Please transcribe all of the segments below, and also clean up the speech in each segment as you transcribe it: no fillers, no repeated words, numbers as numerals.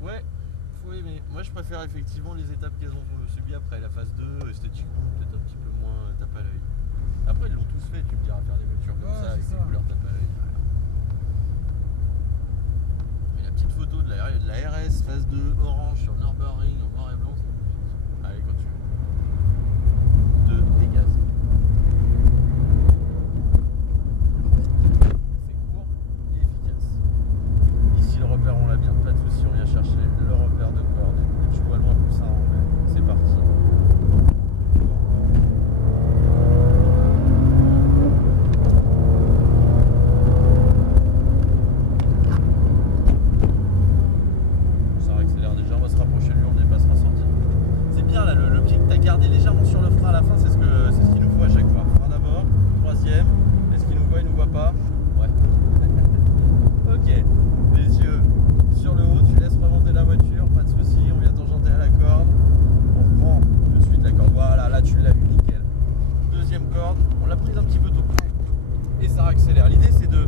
Ouais, oui, mais moi je préfère effectivement les étapes qu'elles ont subies après. La phase 2, esthétiquement, peut-être un petit peu moins tape à l'œil. Après, ils l'ont tous fait, tu me diras, faire des voitures comme Ouais, ça, avec c'est des ça. couleurs tape à l'œil. Mais la petite photo de la RS phase 2 orange sur Nürburgring en noir et blanc, c'est magnifique. Allez, quand tu veux. De des gaz. C'est court et efficace. Ici, le repère, on l'a bien, pas de soucis, on vient chercher le repère de corde. Plus tu vois loin, plus ça enlève. C'est parti. Ça accélère déjà, on va se rapprocher de lui, on dépassera sortie. C'est bien là, le pied que tu as gardé légèrement sur le frein à la fin, c'est ce qu'il nous faut à chaque fois. Frein d'abord, troisième. Est-ce qu'il nous voit, il nous voit pas? Ouais. Ok, les yeux sur le haut, tu laisses remonter la voiture, pas de souci, on vient tangenter à la corde. On reprend tout de suite la corde. Voilà, là tu l'as eu, nickel. Deuxième corde, on l'a prise un petit peu tôt. Et ça accélère. L'idée c'est de.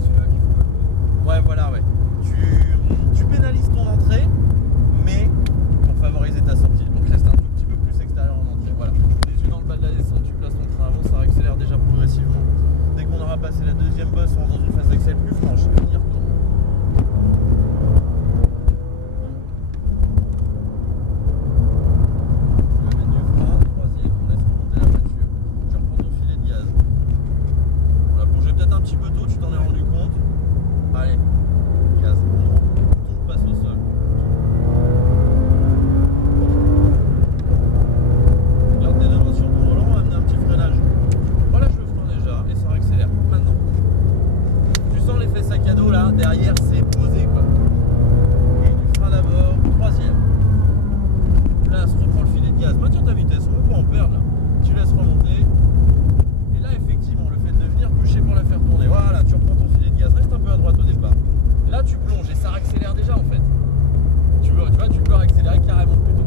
Celui-là qu'il faut pas couper. Ouais, voilà, ouais. Tu pénalises ton entrée, mais pour favoriser ta sortie. Donc reste un tout petit peu plus extérieur en entrée. Voilà. Les yeux dans le bas de la descente, tu places ton train avant, ça accélère déjà progressivement. Dès qu'on aura passé la deuxième bosse, on rentre dans une phase d'accel plus franche. On y retourne. Tu vas mettre du frein, troisième, on laisse remonter la voiture. Tu reprends ton filet de gaz. On l'a plongé peut-être un petit peu tôt, tu t'en es rendu compte. Allez, gaz, on rentre. Tout passe au sol. Garde tes deux mains sur ton volant, on va amener un petit freinage. Relâche le frein déjà et ça accélère. Maintenant. Tu sens l'effet sac à dos là, derrière c'est posé quoi. Et du frein d'abord, troisième. Place, reprends le filet de gaz, maintiens ta vitesse, on veut pas en perdre là. Tu laisses remonter. Et là effectivement, le fait de venir toucher pour la faire tourner. Voilà, tu reprends ton filet de gaz, reste un peu à droite au départ. Là tu plonges et ça accélère déjà en fait. Tu vois, tu peux accélérer carrément plus tôt.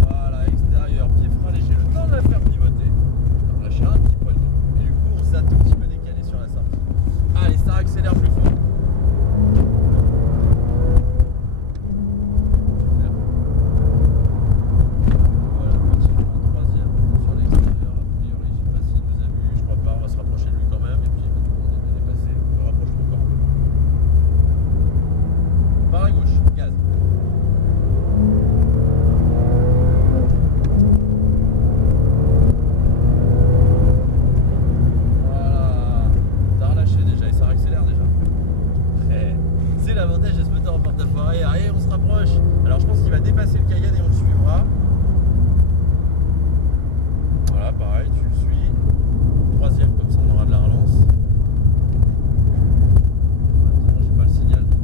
Voilà, extérieur, pied frein léger, le temps de la faire pivoter. On lâche un petit poil d'eau. Et du coup, on s'est un tout petit peu décalé sur la sortie. Allez, ça accélère plus fort. Super. Voilà, petit frein, troisième sur l'extérieur. A priori, je sais pas s'il nous a vu, je crois pas. On va se rapprocher de lui quand même. Et puis, on est dépassé. On le rapproche encore un peu. Par la gauche, gaz. Voilà, t'as relâché déjà et ça accélère déjà. C'est l'avantage de se mettre en porte-à-faux arrière. Allez, on se rapproche. Alors je pense qu'il va dépasser le Cayenne et on le suivra. Voilà, pareil, tu le suis. Troisième, comme ça on aura de la relance. Maintenant, j'ai pas le signal donc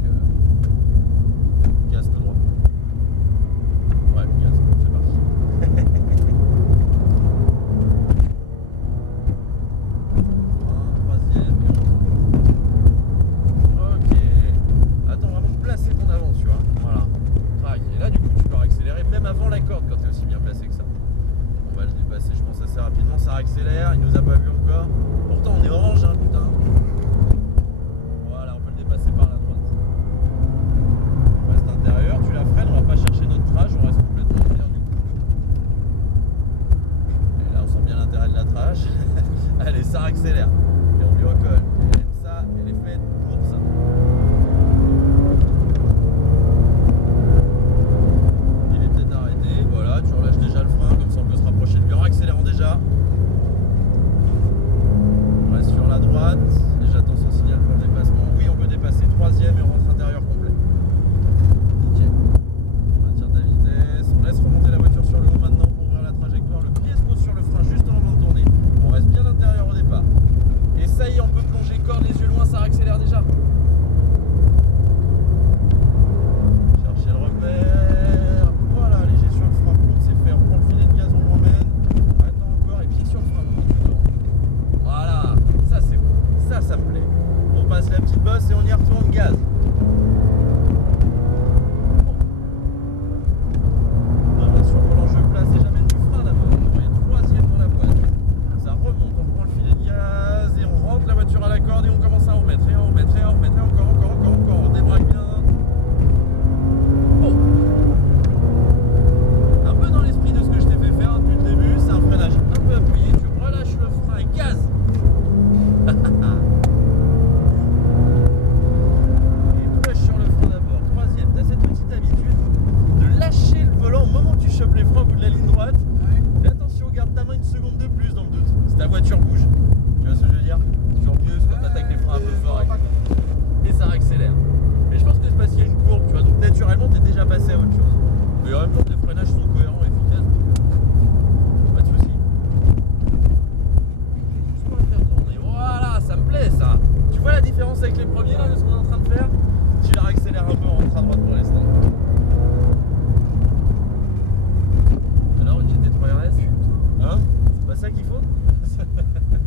gaz tout droit. Ouais, gaz, c'est parti. Troisième et on monte. Ok. Attends vraiment de placer ton avant, tu vois. Voilà. Trac. Et là du coup tu peux accélérer même avant la corde quand tu es aussi bien placé que ça. On va le dépasser je pense assez rapidement, ça accélère, il nous a pas vu encore. Pourtant on est orange hein putain. Voilà, on peut le dépasser par la droite. On reste intérieur, tu la freines, on va pas chercher notre trage, on reste complètement clair du coup. Et là on sent bien l'intérêt de la trage. Allez, ça accélère. Et on lui recolle. Et elle aime ça, elle est faite pour ça. Il est peut-être arrêté, voilà, tu relâches déjà le frein, comme ça on peut se rapprocher de lui en accélérant déjà. On reste sur la droite, et j'attends son signal pour le dépassement. Oui, on peut dépasser troisième et on rentre intérieur complet. Nickel. Maintient ta vitesse, on laisse remonter la voiture sur le haut maintenant pour ouvrir la trajectoire. Le pied se pose sur le frein juste au moment de tourner. On reste bien intérieur au départ. Et ça y est, on peut plonger, corde les yeux loin, ça accélère déjà. ça qu'il faut?